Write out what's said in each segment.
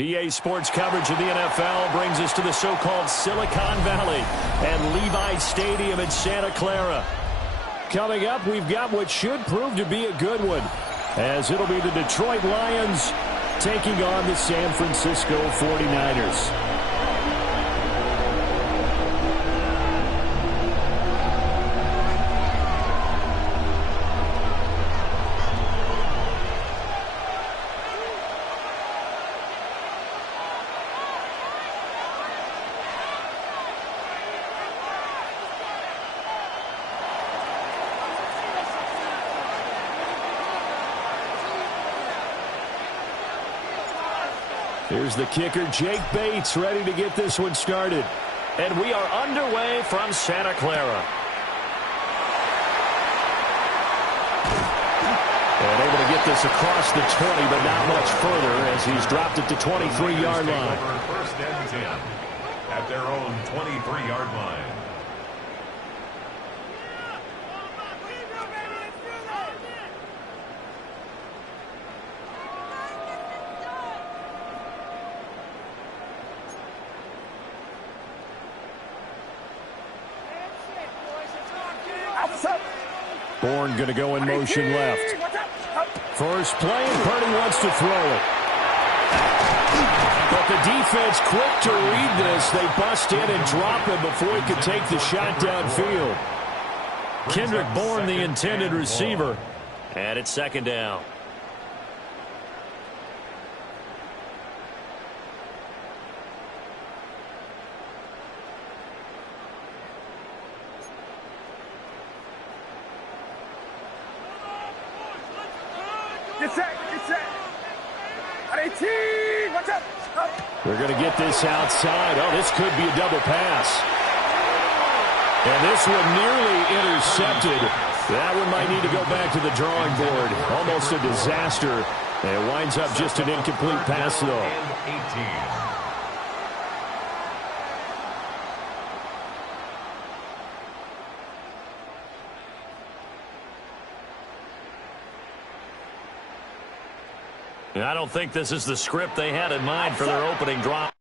EA Sports coverage of the NFL brings us to the so-called Silicon Valley and Levi Stadium in Santa Clara. Coming up, we've got what should prove to be a good one, as it'll be the Detroit Lions taking on the San Francisco 49ers. Here's the kicker, Jake Bates, ready to get this one started. And we are underway from Santa Clara. And able to get this across the 20, but not much further as he's dropped it to 23-yard line. First and 10 at their own 23-yard line. Bourne going to go in motion left. First play, and Purdy wants to throw it. But the defense quick to read this. They bust in and drop him before he could take the shot downfield. Kendrick Bourne, the intended receiver. And it's second down. They're going to get this outside. Oh, this could be a double pass. And this one nearly intercepted. That one might need to go back to the drawing board. Almost a disaster. And it winds up just an incomplete pass, though. I don't think this is the script they had in mind for their opening drive.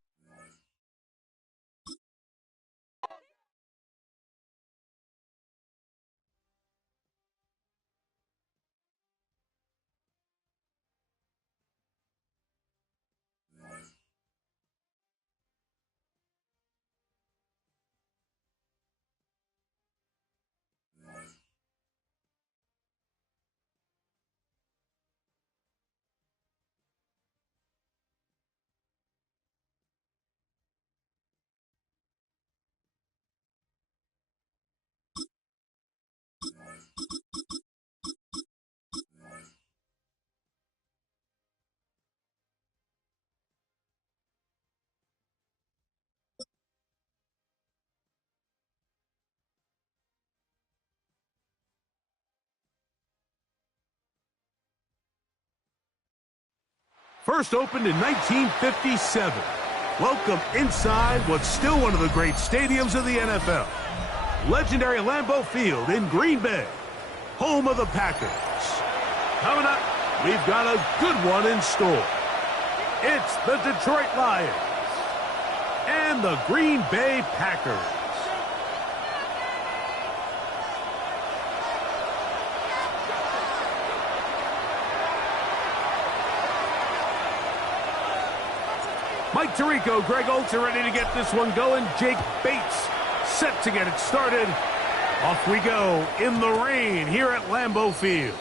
First opened in 1957. Welcome inside what's still one of the great stadiums of the NFL. Legendary Lambeau Field in Green Bay, home of the Packers. Coming up, we've got a good one in store. It's the Detroit Lions and the Green Bay Packers. Mike Tirico, Greg Olsen are ready to get this one going. Jake Bates set to get it started. Off we go in the rain here at Lambeau Field.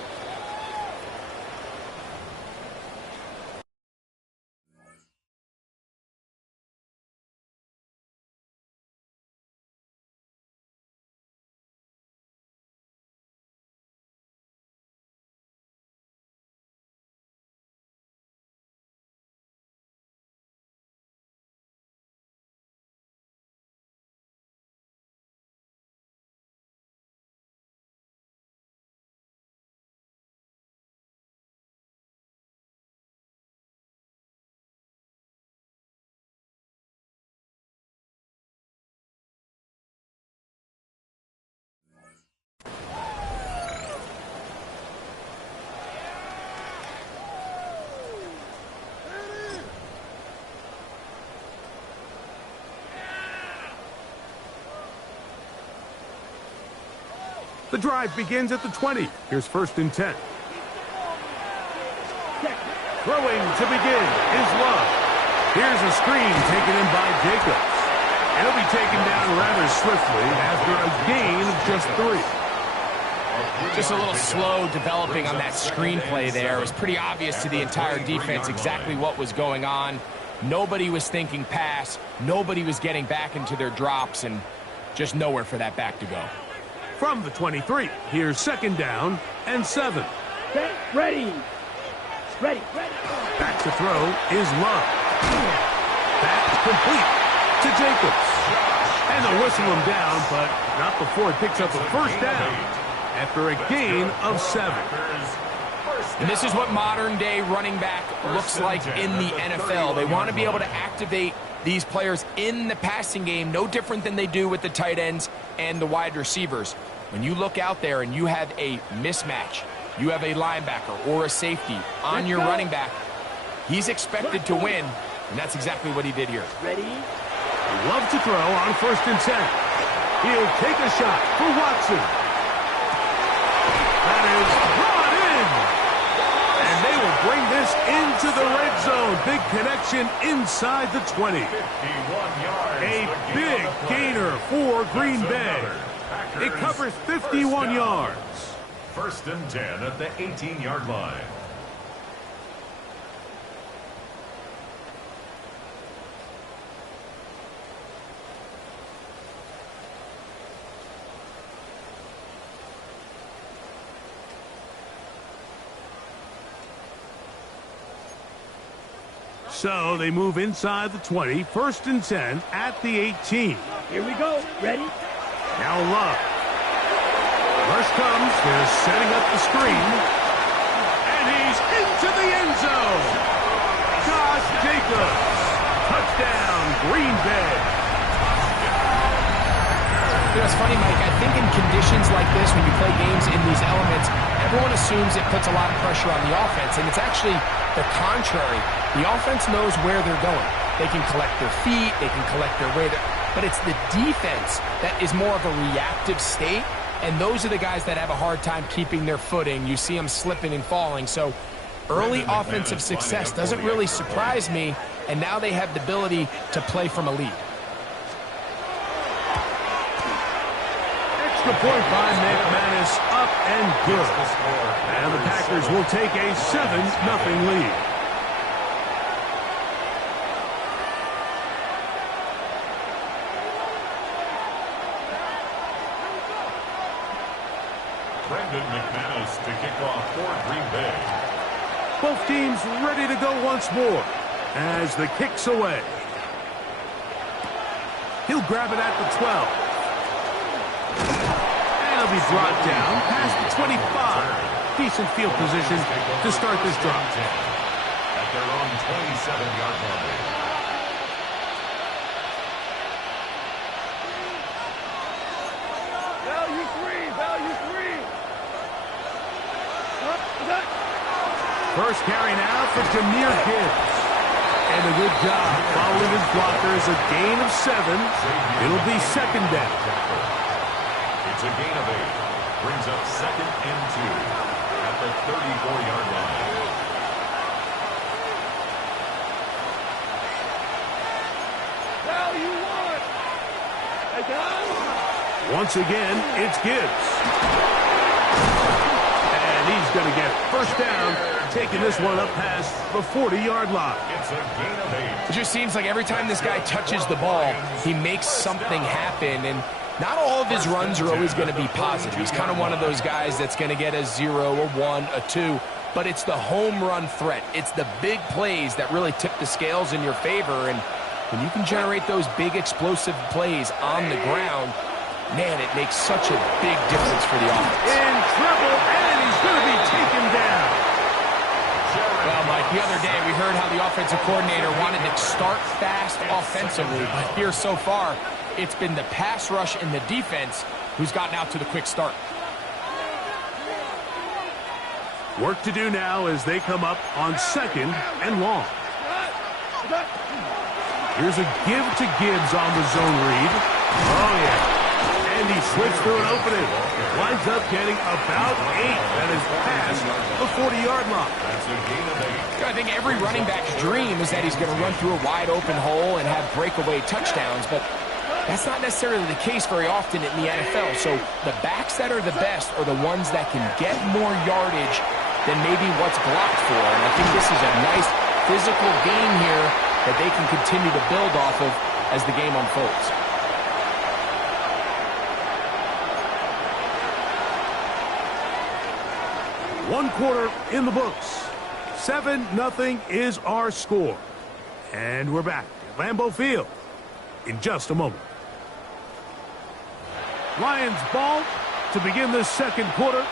The drive begins at the 20. Here's 1st and 10. Throwing to begin is Love. Here's a screen taken in by Jacobs. And he'll be taken down rather swiftly after a gain of just 3. Just a little slow developing on that screenplay there. It was pretty obvious to the entire defense exactly what was going on. Nobody was thinking pass. Nobody was getting back into their drops, and just nowhere for that back to go. From the 23, here's 2nd down and 7. Okay, ready. Ready. Back to throw is Love. That's complete to Jacobs. And they'll whistle him down, but not before it picks up a 1st down after a gain of 7. And this is what modern-day running back looks like in the NFL. They want to be able to activate these players in the passing game, no different than they do with the tight ends and the wide receivers. When you look out there and you have a mismatch, you have a linebacker or a safety on your running back, he's expected to win, and that's exactly what he did here. Ready? Love to throw on 1st and 10. He'll take a shot for Watson. That is brought in. And they will bring this into the red zone. Big connection inside the 20. 51 yards. A big gainer for Green Bay. It covers 51 yards. 1st and 10 at the 18-yard line. So they move inside the 20, 1st and 10 at the 18. Here we go. Ready? Now Love. Rush comes. They're setting up the screen. And he's into the end zone. Josh Jacobs. Touchdown, Green Bay. You know, it's funny, Mike. I think in conditions like this, when you play games in these elements, everyone assumes it puts a lot of pressure on the offense, and it's actually the contrary. The offense knows where they're going. They can collect their feet, they can collect their way, but it's the defense that is more of a reactive state, and those are the guys that have a hard time keeping their footing. You see them slipping and falling, so early offensive success doesn't really surprise me, and now they have the ability to play from a lead. Extra point by McManus, up and good. And the Packers will take a 7-0 lead. McManus to kick off for Green Bay. Both teams ready to go once more as the kick's away. He'll grab it at the 12. And he'll be brought down past the 25. Decent field position to start this drive. At their own 27-yard line. First carry now for Jahmyr Gibbs. And a good job following his blockers. A gain of 7. It'll be 2nd down. It's a gain of 8. Brings up 2nd and 2 at the 34-yard line. Well, you won. Once again, it's Gibbs. And he's going to get 1st down. Taking this one up past the 40-yard line. It's a gain of 8. It just seems like every time this guy touches the ball, he makes something happen, and not all of his runs are always going to be positive. He's kind of one of those guys that's going to get a 0, a 1, a 2, but it's the home run threat. It's the big plays that really tip the scales in your favor, and when you can generate those big explosive plays on the ground, man, it makes such a big difference for the offense. In trouble, and he's going to be taken down. Well, Mike, the other day we heard how the offensive coordinator wanted to start fast offensively, but here so far, it's been the pass rush and the defense who's gotten out to the quick start. Work to do now as they come up on 2nd and long. Here's a give to Gibbs on the zone read. Oh, yeah. And he switched through an opening. Winds up getting about 8. That is past the 40-yard line. I think every running back's dream is that he's going to run through a wide open hole and have breakaway touchdowns, but that's not necessarily the case very often in the NFL. So the backs that are the best are the ones that can get more yardage than maybe what's blocked for. And I think this is a nice physical game here that they can continue to build off of as the game unfolds. One quarter in the books. 7-0 is our score. And we're back at Lambeau Field in just a moment. Lions ball to begin this second quarter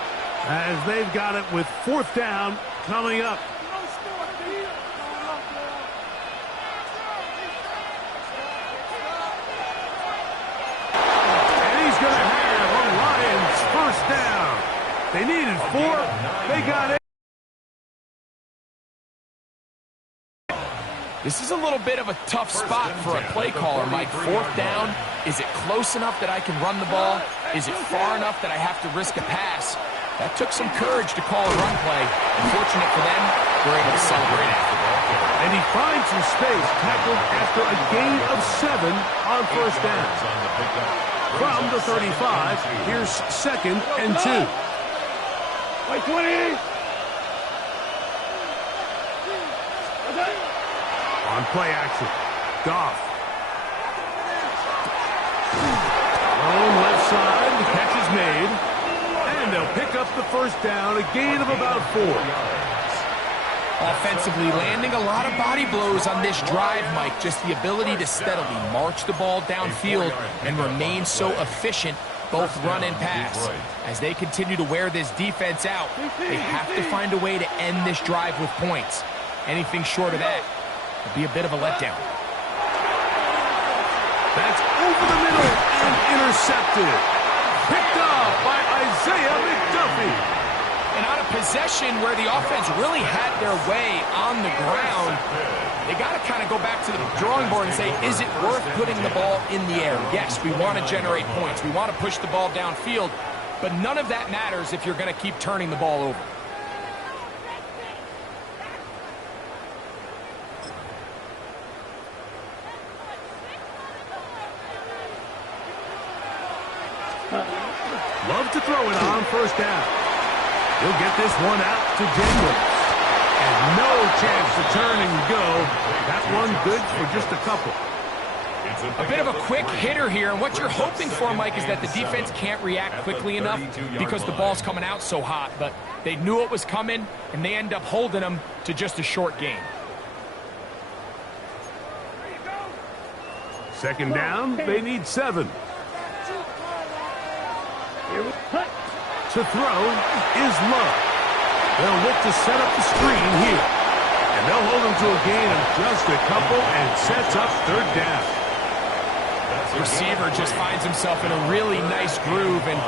as they've got it with 4th down coming up. And he's going to have a Lions 1st down. They needed 4. They got it. This is a little bit of a tough spot for a play caller, Mike. 4th down. Is it close enough that I can run the ball? Is it far enough that I have to risk a pass? That took some courage to call a run play. Unfortunate for them, we're able to celebrate after. And he finds some space, tackled after a gain of 7 on 1st down. From the 35, here's 2nd and 2. White 20. On play action, Goff. On left side, the catch is made. And they'll pick up the 1st down, a gain of about 4. Offensively, landing a lot of body blows on this drive, Mike. Just the ability to steadily march the ball downfield and remain so efficient, both run and pass. As they continue to wear this defense out, they have to find a way to end this drive with points. Anything short of that would be a bit of a letdown. That's over the middle and intercepted. Picked up by Isaiah McDuffie. And on a possession where the offense really had their way on the ground, they got to kind of go back to the drawing board and say, is it worth putting the ball in the air? Yes, we want to generate points. We want to push the ball downfield, but none of that matters if you're going to keep turning the ball over. Love to throw it on 1st down. He'll get this one out to Jennings. And no chance to turn and go. That one good for just a couple. A bit of a quick hitter here, and what you're hoping for, Mike, is that the defense can't react quickly enough because the ball's coming out so hot. But they knew it was coming, and they end up holding them to just a short gain. 2nd down, they need 7. To throw is Love. They'll look to set up the screen here. And they'll hold him to a gain of just a couple and sets up 3rd down. Receiver just finds himself in a really nice groove, and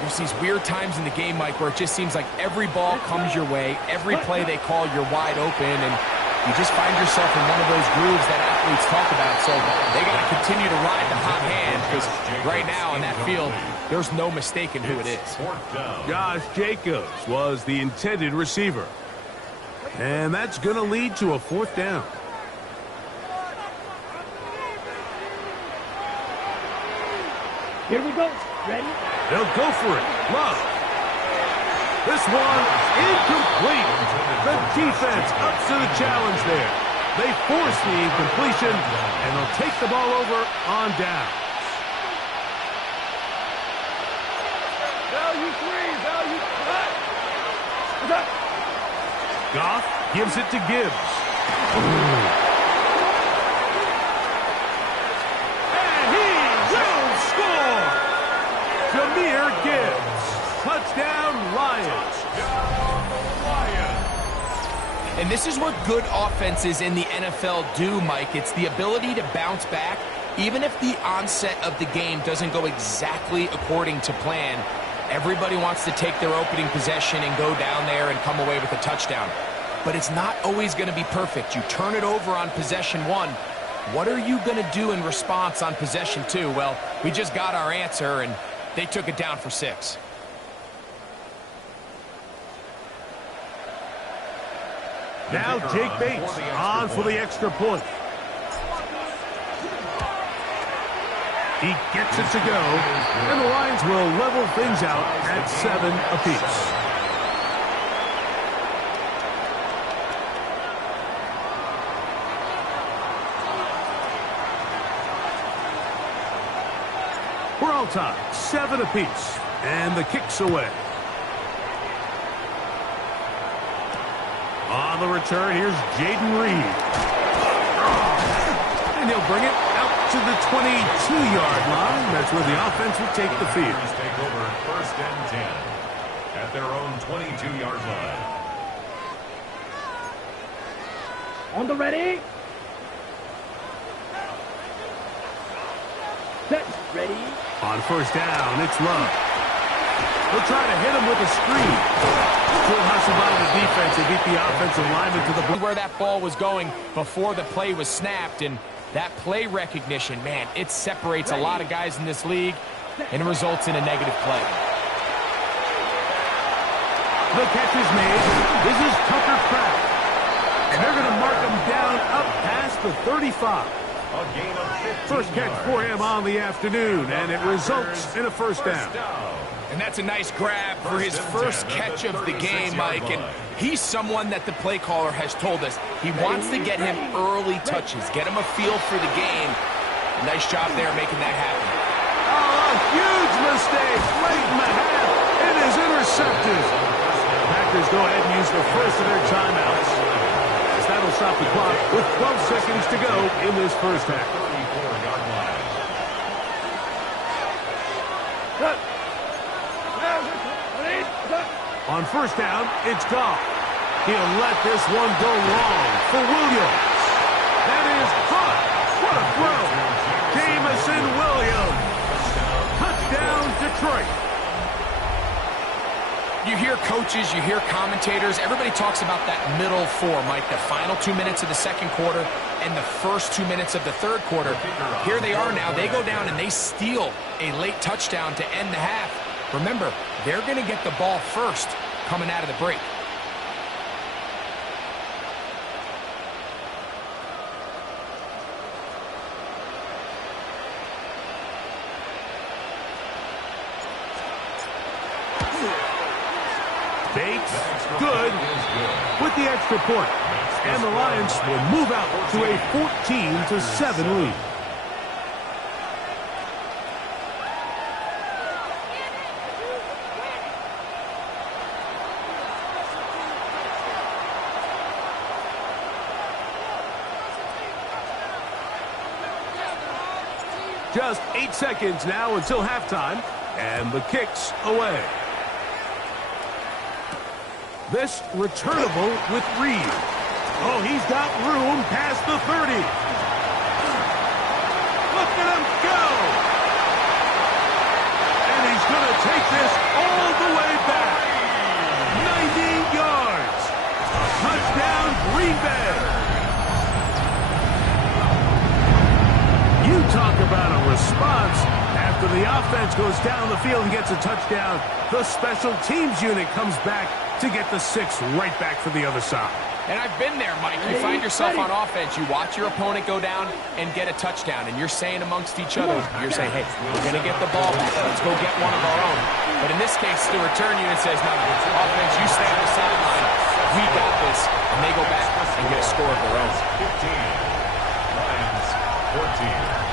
there's these weird times in the game, Mike, where it just seems like every ball comes your way, every play they call, you're wide open, and you just find yourself in one of those grooves that athletes talk about. So they got to continue to ride the hot hand, because right now on that field, there's no mistaking who it is. Josh Jacobs was the intended receiver. And that's going to lead to a 4th down. Here we go. Ready? They'll go for it. Love. This one incomplete. The defense ups to the challenge there. They force the incompletion, and they'll take the ball over on down. Value 3. Value cut. Goff gives it to Gibbs. And he will score! Jahmyr Gibbs. Touchdown, Lions. And this is what good offenses in the NFL do, Mike. It's the ability to bounce back, even if the onset of the game doesn't go exactly according to plan. Everybody wants to take their opening possession and go down there and come away with a touchdown. But it's not always going to be perfect. You turn it over on possession 1. What are you going to do in response on possession 2? Well, we just got our answer, and They took it down for 6. Now Jake Bates on for the extra point. He gets it to go, and the Lions will level things out at 7 apiece. We're all tied, 7 apiece, and the kick's away. On the return, here's Jaden Reed. And he'll bring it out to the 22-yard line. That's where the offense will take the field. Take over 1st and 10 at their own 22-yard line. On the ready. Set. Ready. On 1st down, it's Love. They'll try to hit him with a screen. Good hustle by the defense. They beat the offensive lineman to the block. Where that ball was going before the play was snapped, and that play recognition, man, it separates a lot of guys in this league, and it results in a negative play. The catch is made. This is Tucker Kraft. And they're going to mark him down up past the 35. A gain of 15 First catch yards. for him on the afternoon, and it results in a 1st down. And that's a nice grab for his first catch of the game, Mike. And he's someone that the play caller has told us he wants to get him early touches, get him a feel for the game. Nice job there making that happen. Oh, a huge mistake late in the half. It is intercepted. Packers go ahead and use the first of their timeouts. As that'll stop the clock with 12 seconds to go in this first half. 34-yard line. Set. On 1st down, it's Goff. He'll let this one go long for Williams. That is caught. What a throw. Jamison Williams. Touchdown, Detroit. You hear coaches, you hear commentators, everybody talks about that middle 4, Mike, the final 2 minutes of the 2nd quarter and the first 2 minutes of the 3rd quarter. Here they are now. They go down and they steal a late touchdown to end the half. Remember, they're going to get the ball first coming out of the break. Bates, good with the extra point. And the Lions will move out to a 14-7 lead. Just 8 seconds now until halftime, and the kick's away. This returnable with Reed. Oh, he's got room past the 30. Look at him go! And he's going to take this all the way back. 90 yards. Touchdown, Green Bay. You talk about a response. After the offense goes down the field and gets a touchdown, the special teams unit comes back to get the 6 right back for the other side. And I've been there, Mike. You find yourself on offense, you watch your opponent go down and get a touchdown, and you're saying amongst each other, you're saying, hey, we're going to get the ball back. Let's go get one of our own. But in this case, the return unit says, no, offense, you stay on the sideline. We got this. And they go back and get a score of their own. 15. Lions 14.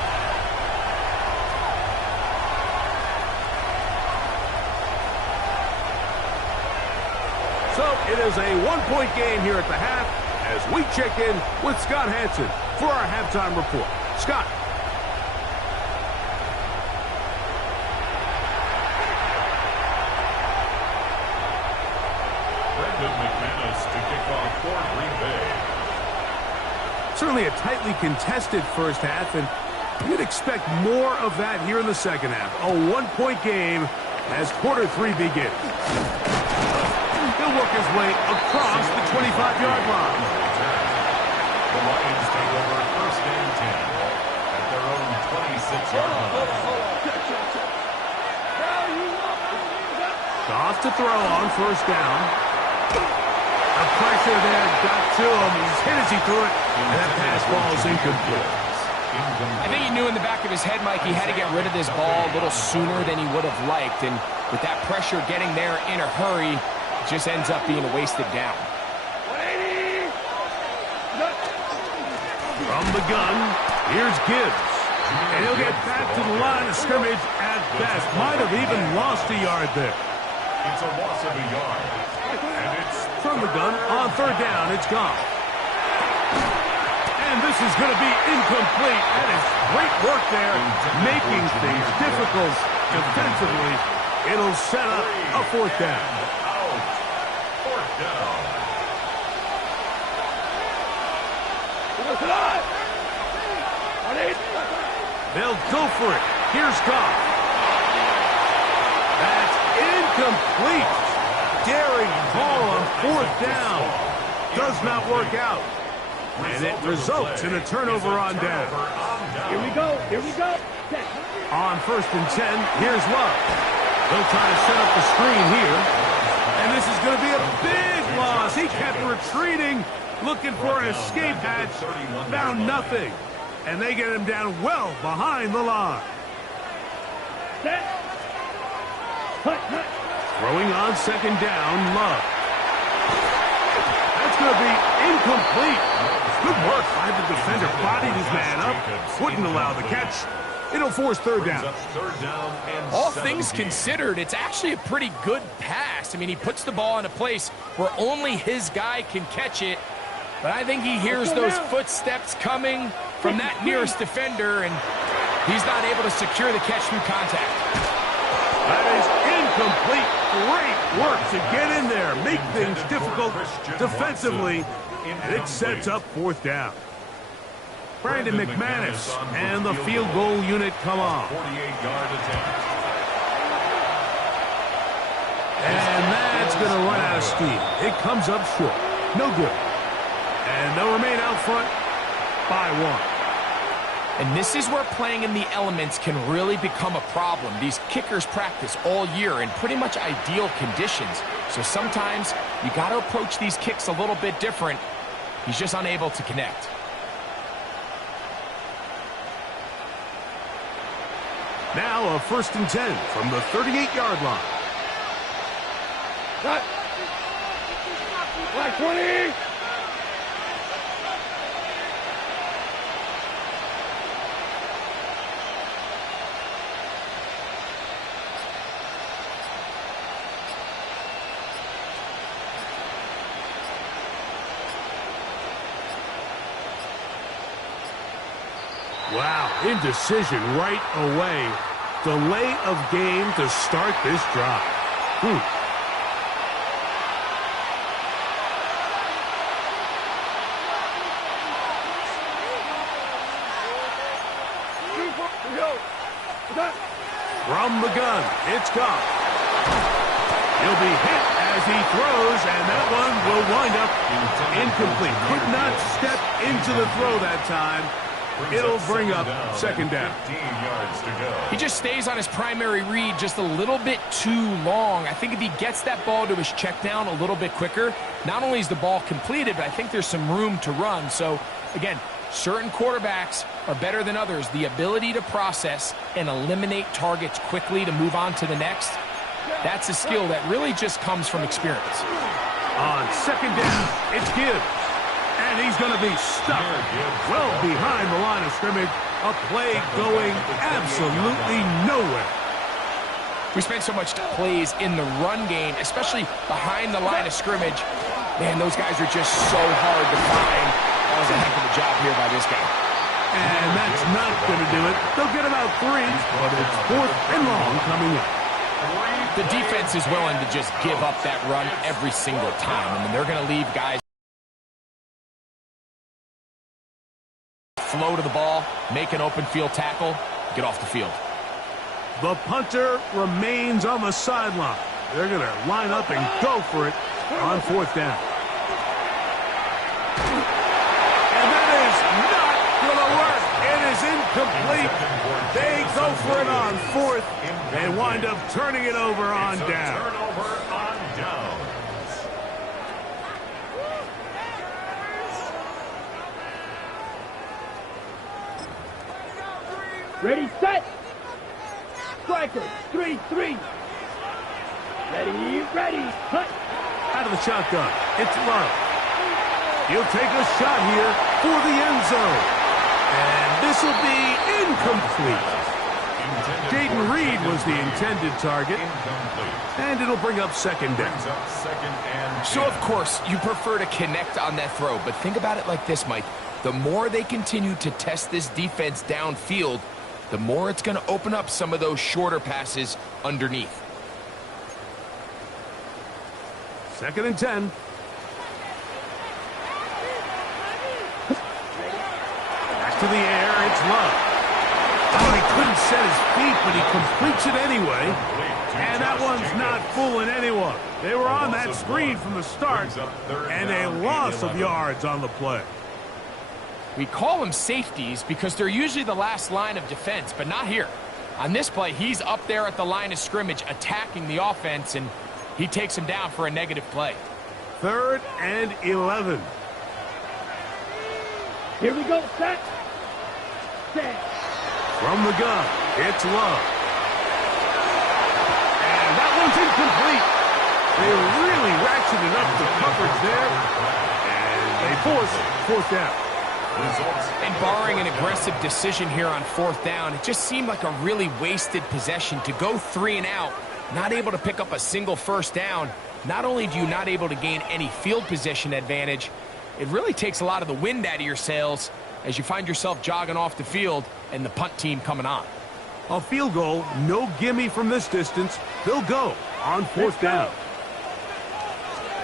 So it is a 1-point game here at the half as we check in with Scott Hansen for our halftime report. Scott. Brendan McManus to kick off for Green Bay. Certainly a tightly contested first half, and you'd expect more of that here in the second half. A 1-point game as quarter 3 begins. He'll work his way across the 25-yard line. The Lions take over 1st and 10 at their own 26-yard line. Off to throw on first down. The pressure there got to him. He's hit as he threw it, and that pass ball is incomplete. I think he knew in the back of his head, Mike, he had to get rid of this ball a little sooner than he would have liked. And with that pressure getting there in a hurry, it just ends up being a wasted down. From the gun, here's Gibbs. And he'll get back to the line of scrimmage at best. Might have even lost a yard there. It's a loss of a yard. And it's From the gun, on third down, it's gone. And this is going to be incomplete. That is great work there, making things difficult defensively. It'll set up a fourth down. out. Fourth down. They'll go for it. Here's Goff. That's incomplete. Daring call on fourth down. Does not work out. And it results in a turnover on down. Here we go. Here we go. On first and 10, here's Love. They'll try to set up the screen here. And this is going to be a big loss. He kept retreating, looking for an escape hatch. Found nothing. And they get him down well behind the line. Set. Hut, hut. Throwing on second down, Love. That's going to be incomplete. Good work by the defender. Bodied his man up. Wouldn't allow the catch. It'll force third down. Third down and All 17. things considered, it's actually a pretty good pass. I mean, he puts the ball in a place where only his guy can catch it. But I think he hears those footsteps coming from that nearest defender, and he's not able to secure the catch through contact. That is incomplete. Great work to get in there. Make things difficult defensively. And it sets up fourth down. Brandon McManus and the field goal unit come on. 48-yard attempt. And that's going to run out of steam. It comes up short. No good. And they'll remain out front by one. And this is where playing in the elements can really become a problem. These kickers practice all year in pretty much ideal conditions. So sometimes you got to approach these kicks a little bit different. He's just unable to connect. Now a first and 10 from the 38-yard line. Cut. Right 20. Wow, indecision right away. Delay of game to start this drive. From the gun, it's Goff. He'll be hit as he throws, and that one will wind up incomplete. Could not step into the throw that time. It'll bring up second down. 15 yards to go. He just stays on his primary read just a little bit too long. I think if he gets that ball to his check down a little bit quicker, not only is the ball completed, but I think there's some room to run. So, again, certain quarterbacks are better than others. The ability to process and eliminate targets quickly to move on to the next, that's a skill that really just comes from experience. On second down, it's Gibbs. And he's going to be stuck well behind the line of scrimmage. A play going absolutely nowhere. We spent so much plays in the run game, especially behind the line of scrimmage. Man, those guys are just so hard to find. That was a heck of a job here by this guy. And that's not going to do it. They'll get about 3, but it's fourth and long coming up. The defense is willing to just give up that run every single time. I mean, they're going to leave guys flow to the ball, make an open field tackle, get off the field. The punter remains on the sideline. They're going to line up and go for it on fourth down. And that is not going to work. It is incomplete. They go for it on fourth. They wind up turning it over on down. Turnover on downs. Ready, set. Striker, 3-3. Ready, cut. Out of the shotgun, it's Love. He'll take a shot here for the end zone. And this will be incomplete. Jaden Reed was the intended target. And it'll bring up second down. So, of course, you prefer to connect on that throw. But think about it like this, Mike. The more they continue to test this defense downfield, the more it's going to open up some of those shorter passes underneath. Second and 10. Back to the air, it's Love. Oh, he couldn't set his feet, but he completes it anyway. And that one's not fooling anyone. They were on that screen from the start, and a loss of yards on the play. We call them safeties because they're usually the last line of defense, but not here. On this play, he's up there at the line of scrimmage attacking the offense, and he takes him down for a negative play. 3rd and 11. Here we go, set. Set. From the gun, it's Love. And that one's incomplete. They really ratcheted up the coverage there, and they force 4th down. And barring an aggressive decision here on 4th down, it just seemed like a really wasted possession to go 3 and out, not able to pick up a single 1st down. Not only do you not able to gain any field position advantage, it really takes a lot of the wind out of your sails as you find yourself jogging off the field and the punt team coming on. A field goal, no gimme from this distance. They'll go on 4th down.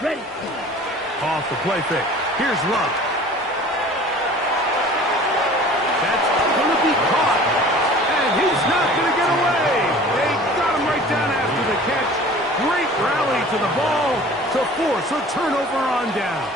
Ready. Off the play fake. Here's Love. That's going to be caught. And he's not going to get away. They got him right down after the catch. Great rally to the ball to force a turnover on down.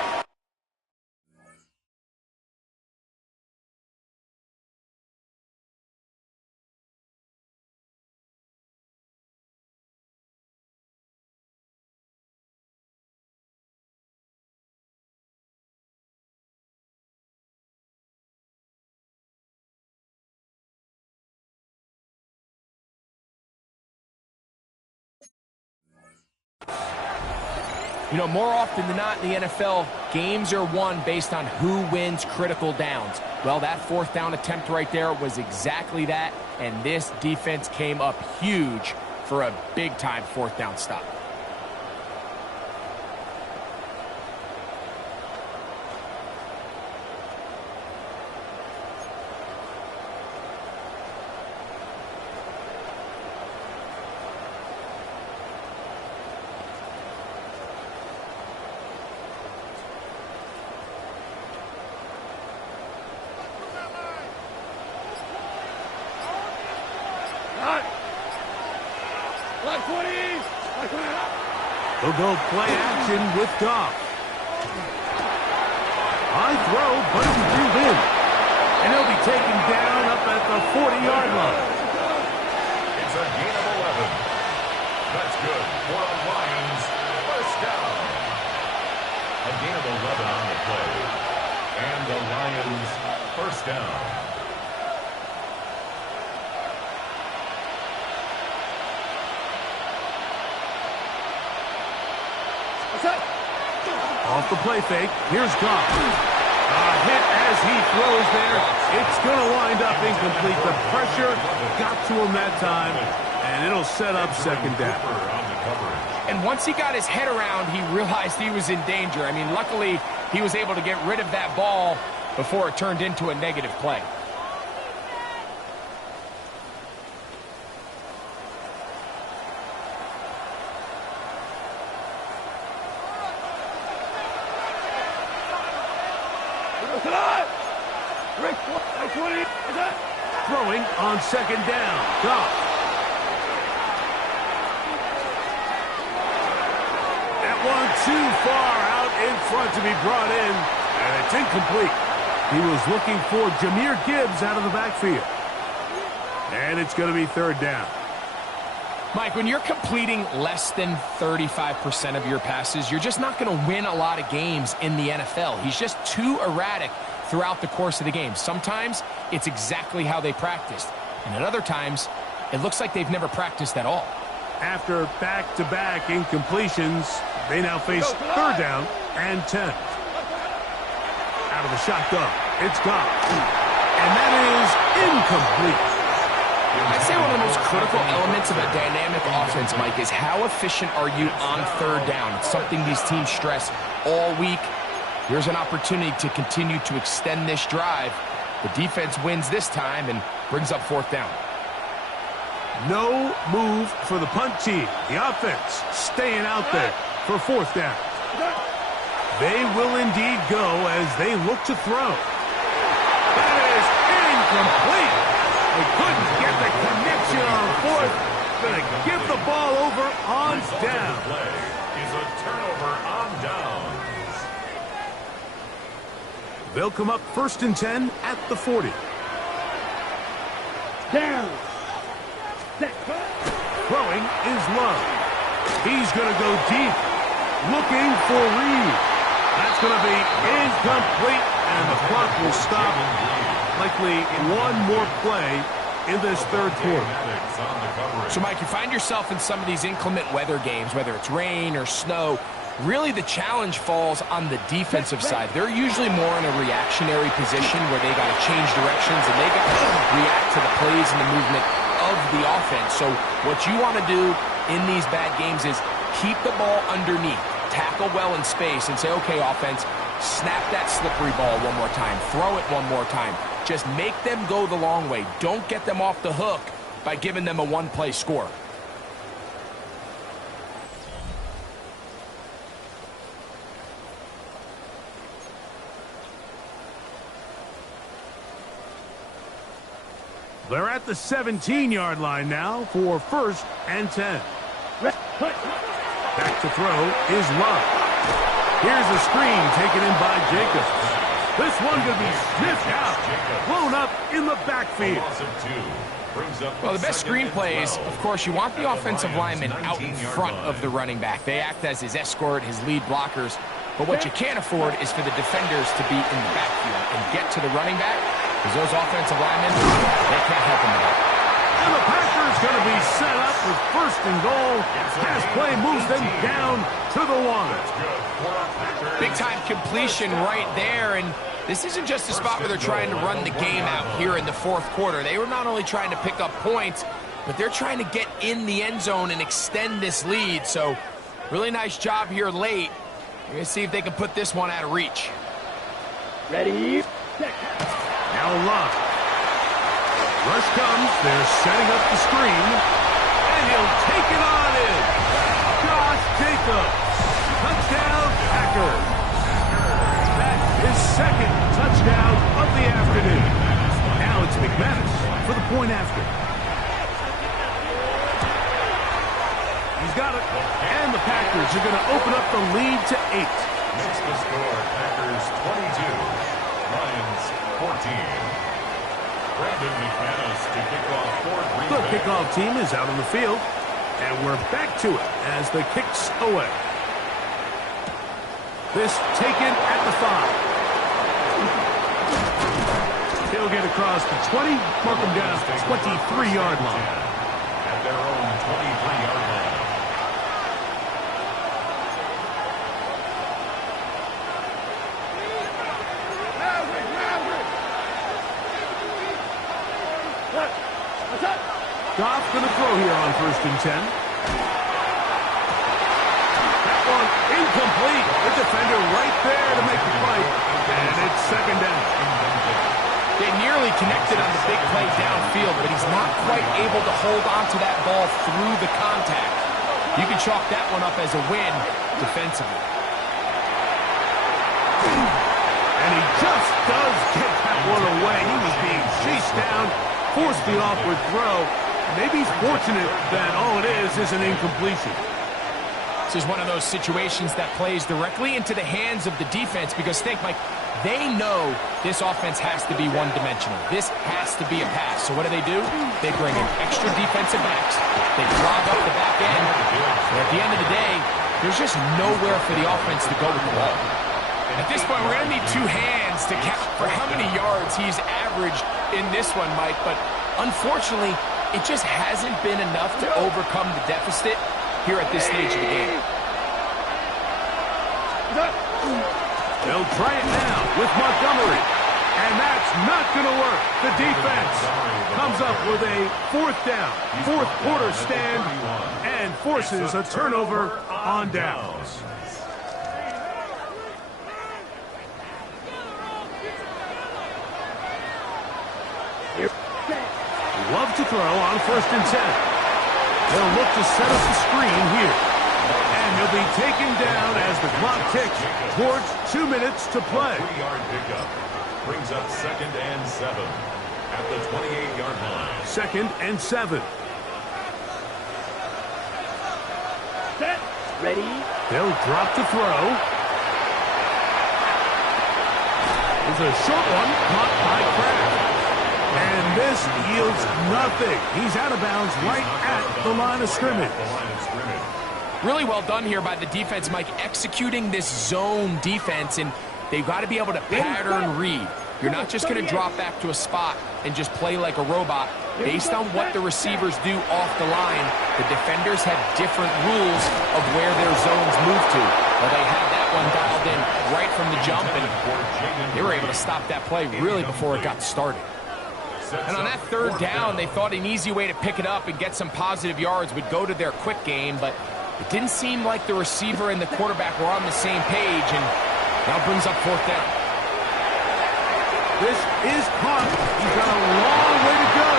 You know, more often than not in the NFL, games are won based on who wins critical downs. Well, that 4th down attempt right there was exactly that, and this defense came up huge for a big-time 4th down stop. They'll go play action with Goff. High throw, but it's pulled in. And he'll be taken down up at the 40-yard line. It's a gain of 11. That's good for a Lions 1st down. A gain of 11 on the play. And the Lions 1st down. Off the play fake, here's Goff. A hit as he throws there. It's going to wind up incomplete. The pressure got to him that time, and it'll set up 2nd down. And once he got his head around, he realized he was in danger. I mean, luckily, he was able to get rid of that ball before it turned into a negative play. Throwing on 2nd down. Goff. That one too far out in front to be brought in, and it's incomplete. He was looking for Jahmyr Gibbs out of the backfield. And it's going to be third down. Mike, when you're completing less than 35% of your passes, you're just not going to win a lot of games in the NFL. He's just too erratic throughout the course of the game. Sometimes it's exactly how they practiced, and at other times it looks like they've never practiced at all. After back-to-back incompletions, they now face third down and 10. Out of the shotgun, it's gone. And that is incomplete. I'd say one of the most critical elements of a dynamic offense, Mike, is how efficient are you on third down. It's something these teams stress all week. Here's an opportunity to continue to extend this drive. The defense wins this time and brings up fourth down. No move for the punt team. The offense staying out there for fourth down. They will indeed go as they look to throw. That is incomplete. They couldn't get the connection on fourth. Going to give the ball over on down. Play is a turnover on downs. They'll come up first and 10 at the 40. Down. Set. Throwing is low. He's going to go deep. Looking for Reed. That's going to be incomplete, and the clock will stop. Likely one more play in this third quarter. So, Mike, you find yourself in some of these inclement weather games, whether it's rain or snow. Really, the challenge falls on the defensive side. They're usually more in a reactionary position where they got to change directions and they got to react to the plays and the movement of the offense. So what you want to do in these bad games is keep the ball underneath, tackle well in space, and say, okay, offense, snap that slippery ball one more time, throw it one more time. Just make them go the long way. Don't get them off the hook by giving them a one-play score. They're at the 17-yard line now for first and 10. Back to throw is Love. Here's a screen taken in by Jacobs. This one going to be sniffed out, blown up in the backfield. Well, the best screenplay is, of course, you want the offensive lineman out in front of the running back. They act as his escort, his lead blockers. But what you can't afford is for the defenders to be in the backfield and get to the running back, because those offensive linemen, they can't help them at all. And the Packers going to be set up with first and goal. Pass play moves them down to the one. Big-time completion right there, and this isn't just a spot where they're trying to run the game out here in the fourth quarter. They were not only trying to pick up points, but they're trying to get in the end zone and extend this lead. So, really nice job here late. We're going to see if they can put this one out of reach. Ready. Now Love. Rush comes. They're setting up the screen. And he'll take it on in. Josh Jacobs. Touchdown, Packers. That's his second touchdown of the afternoon. Now it's McManus for the point after. He's got it. And the Packers are going to open up the lead to 8. Makes the score Packers 22, Lions 14. Brandon McManus to kick off for Green The Bay. kickoff team is out on the field. And we're back to it as the kick's away. This taken at the 5. He'll get across the 20, mark him down to the 23-yard line. At their own 23-yard line. Goff going to throw here on first and 10. That one incomplete. The defender right there to make the fight. And it's second down. They nearly connected on the big play downfield, but he's not quite able to hold on to that ball through the contact. You can chalk that one up as a win defensively. And he just does get that one away. He was being chased down, forced the awkward throw. Maybe he's fortunate that all it is an incompletion. This is one of those situations that plays directly into the hands of the defense because think, Mike, they know this offense has to be one-dimensional. This has to be a pass. So what do? They bring in extra defensive backs. They clog up the back end. And at the end of the day, there's just nowhere for the offense to go with the ball. At this point, we're going to need two hands to count for how many yards he's averaged in this one, Mike. But unfortunately, it just hasn't been enough to overcome the deficit here at this stage of the game. They'll try it now with Montgomery. And that's not going to work. The defense comes up with a fourth down, fourth quarter stand, and forces a turnover on downs. Love to throw on 1st and 10. They'll look to set us the screen here. And he'll be taken down as the clock ticks towards 2 minutes to play. 3-yard pickup brings up 2nd and 7 at the 28-yard line. 2nd and 7. Set. Ready. They'll drop to throw. There's a short one caught by Kraft. And this yields nothing. He's out of bounds right at the line of scrimmage. Really well done here by the defense, Mike, executing this zone defense, and they've got to be able to pattern read. You're not just going to drop back to a spot and just play like a robot. Based on what the receivers do off the line, the defenders have different rules of where their zones move to. Well, they had that one dialed in right from the jump, and they were able to stop that play really before it got started. And on that 3rd down, they thought an easy way to pick it up and get some positive yards would go to their quick game, but it didn't seem like the receiver and the quarterback were on the same page, and now brings up 4th down. This is caught. He's got a long way to go.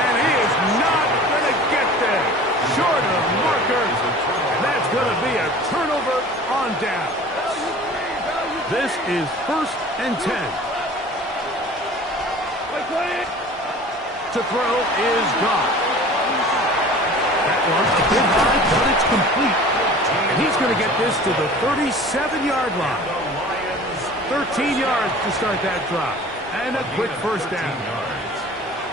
And he is not going to get there. Short of markers. And that's going to be a turnover on down. This is 1st and 10. To throw is gone. That one a bit high, but it's complete. And he's going to get this to the 37-yard line. 13 yards to start that drive. And a quick 1st down.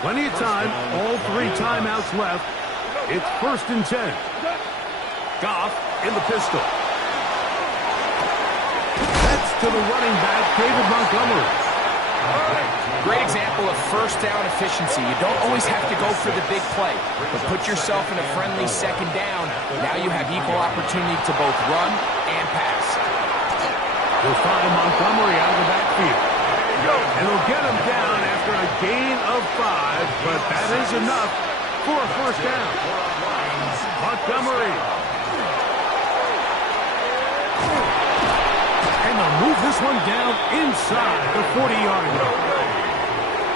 Plenty of time. All 3 timeouts left. It's 1st and 10. Goff in the pistol. That's to the running back, David Montgomery. Great example of 1st down efficiency. You don't always have to go for the big play, but put yourself in a friendly 2nd down. Now you have equal opportunity to both run and pass. They'll find Montgomery out of the backfield. And they'll get him down after a gain of 5, but that is enough for a 1st down. Montgomery. And they'll move this one down inside the 40-yard line.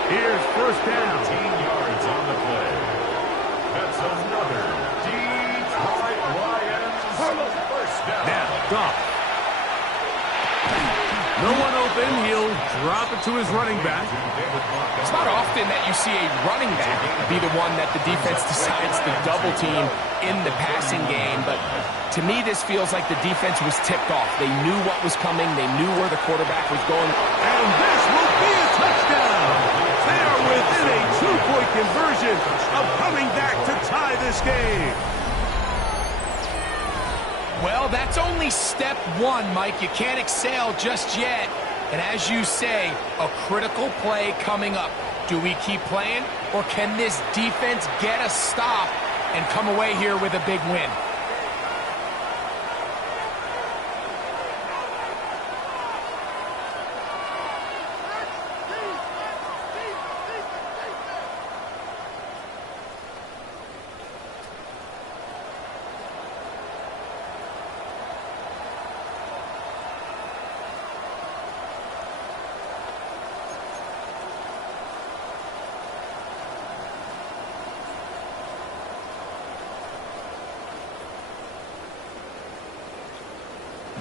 Here's 1st down. 15 yards on the play. That's another Detroit Lions 1st down. Now, Goff. No one open. He'll drop it to his running back. It's not often that you see a running back be the one that the defense decides to double team in the passing game, but to me this feels like the defense was tipped off. They knew what was coming. They knew where the quarterback was going. And this will be a touchdown. They are within a 2-point conversion of coming back to tie this game. Well, that's only step 1, Mike. You can't exhale just yet. And as you say, a critical play coming up. Do we keep playing, or can this defense get a stop and come away here with a big win?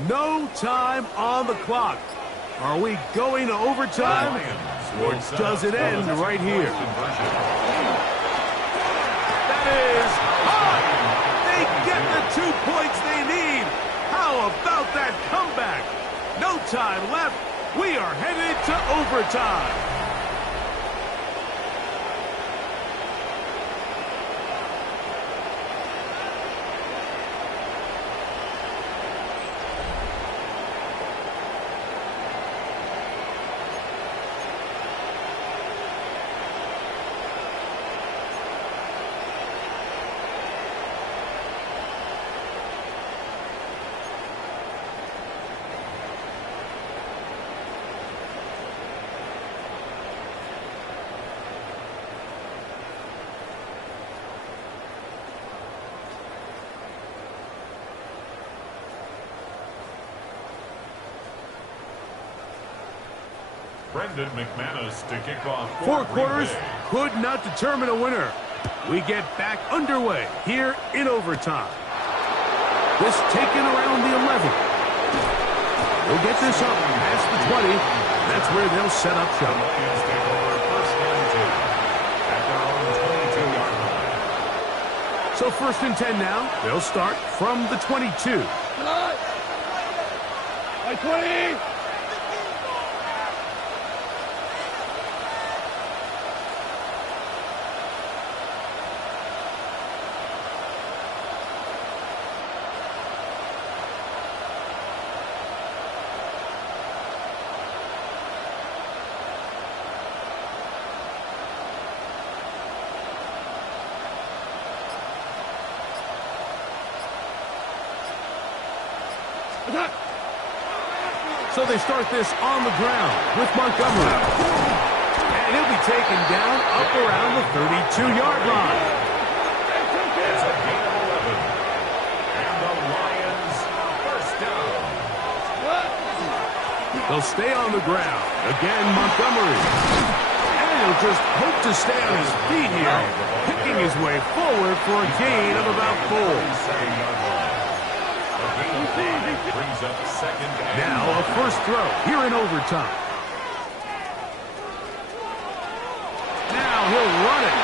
No time on the clock. Are we going to overtime? Or does it end right here? That is high. They get the 2 points they need. How about that comeback? No time left. We are headed to overtime. Brendan McManus to kick off. 4 quarters could not determine a winner. We get back underway here in overtime. This taken around the 11. They'll get this up past the 20. That's where they'll set up shop. The Lions take over first and 10 at their own 22-yard line. So first and 10 now. They'll start from the 22. By 20. So they start this on the ground with Montgomery. And he'll be taken down up around the 32-yard line. It's a gain of 11. And the Lions first down. They'll stay on the ground. Again, Montgomery. And he'll just hope to stay on his feet here, picking his way forward for a gain of about 4. 7-yard line. Brings up second and Now a first throw here in overtime. Now he'll run it.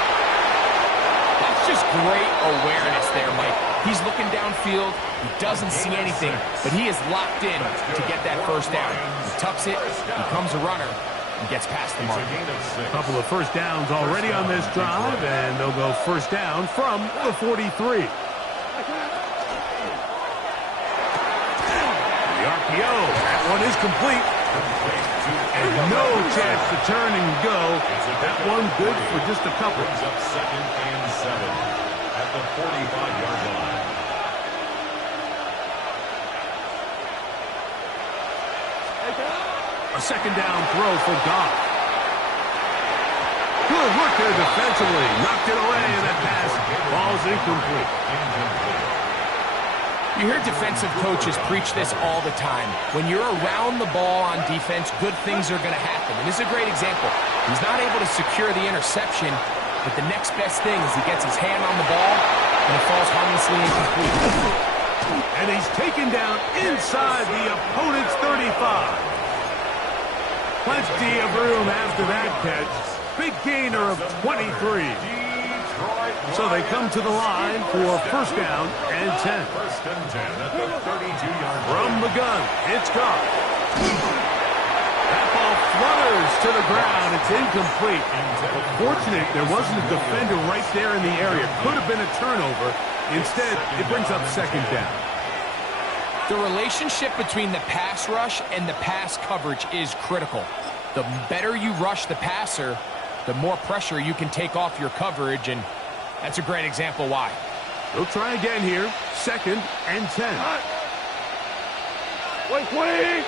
That's just great awareness there, Mike. He's looking downfield. He doesn't see anything, but he is locked in to get that first down. He tucks it, becomes a runner, and gets past the mark. A couple of first downs already on this drive, and they'll go first down from the 43. That one is complete. And no chance to turn and go. That one good for just a couple. Brings up second and 7 at the 45-yard line. A second down throw for Goff. Good work there defensively. Knocked it away, and that pass falls incomplete. You hear defensive coaches preach this all the time. When you're around the ball on defense, good things are going to happen. And this is a great example. He's not able to secure the interception, but the next best thing is he gets his hand on the ball, and it falls harmlessly incomplete. And he's taken down inside the opponent's 35. Plenty of room after that catch. Big gainer of 23. So they come to the line for first down and 10. First and 10 at the 32-yard line. From the gun, it's Goff. That ball flutters to the ground. It's incomplete. Fortunate there wasn't a defender right there in the area. Could have been a turnover. Instead, it brings up second down. The relationship between the pass rush and the pass coverage is critical. The better you rush the passer, the more pressure you can take off your coverage, and that's a great example why. They'll try again here. Second and 10. 120.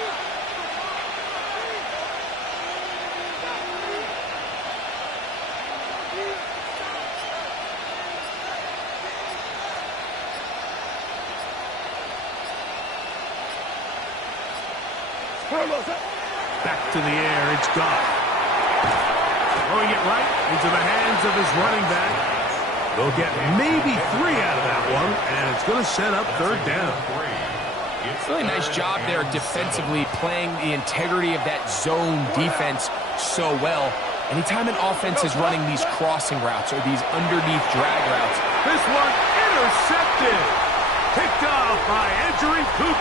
Back to the air, it's Goff. Throwing it right into the hands of his running back. They'll get maybe 3 out of that one, and it's going to set up third down. Really nice job there defensively, playing the integrity of that zone defense so well. Anytime an offense is running these crossing routes or these underneath drag routes. This one intercepted. Picked off by Andrew Cooper.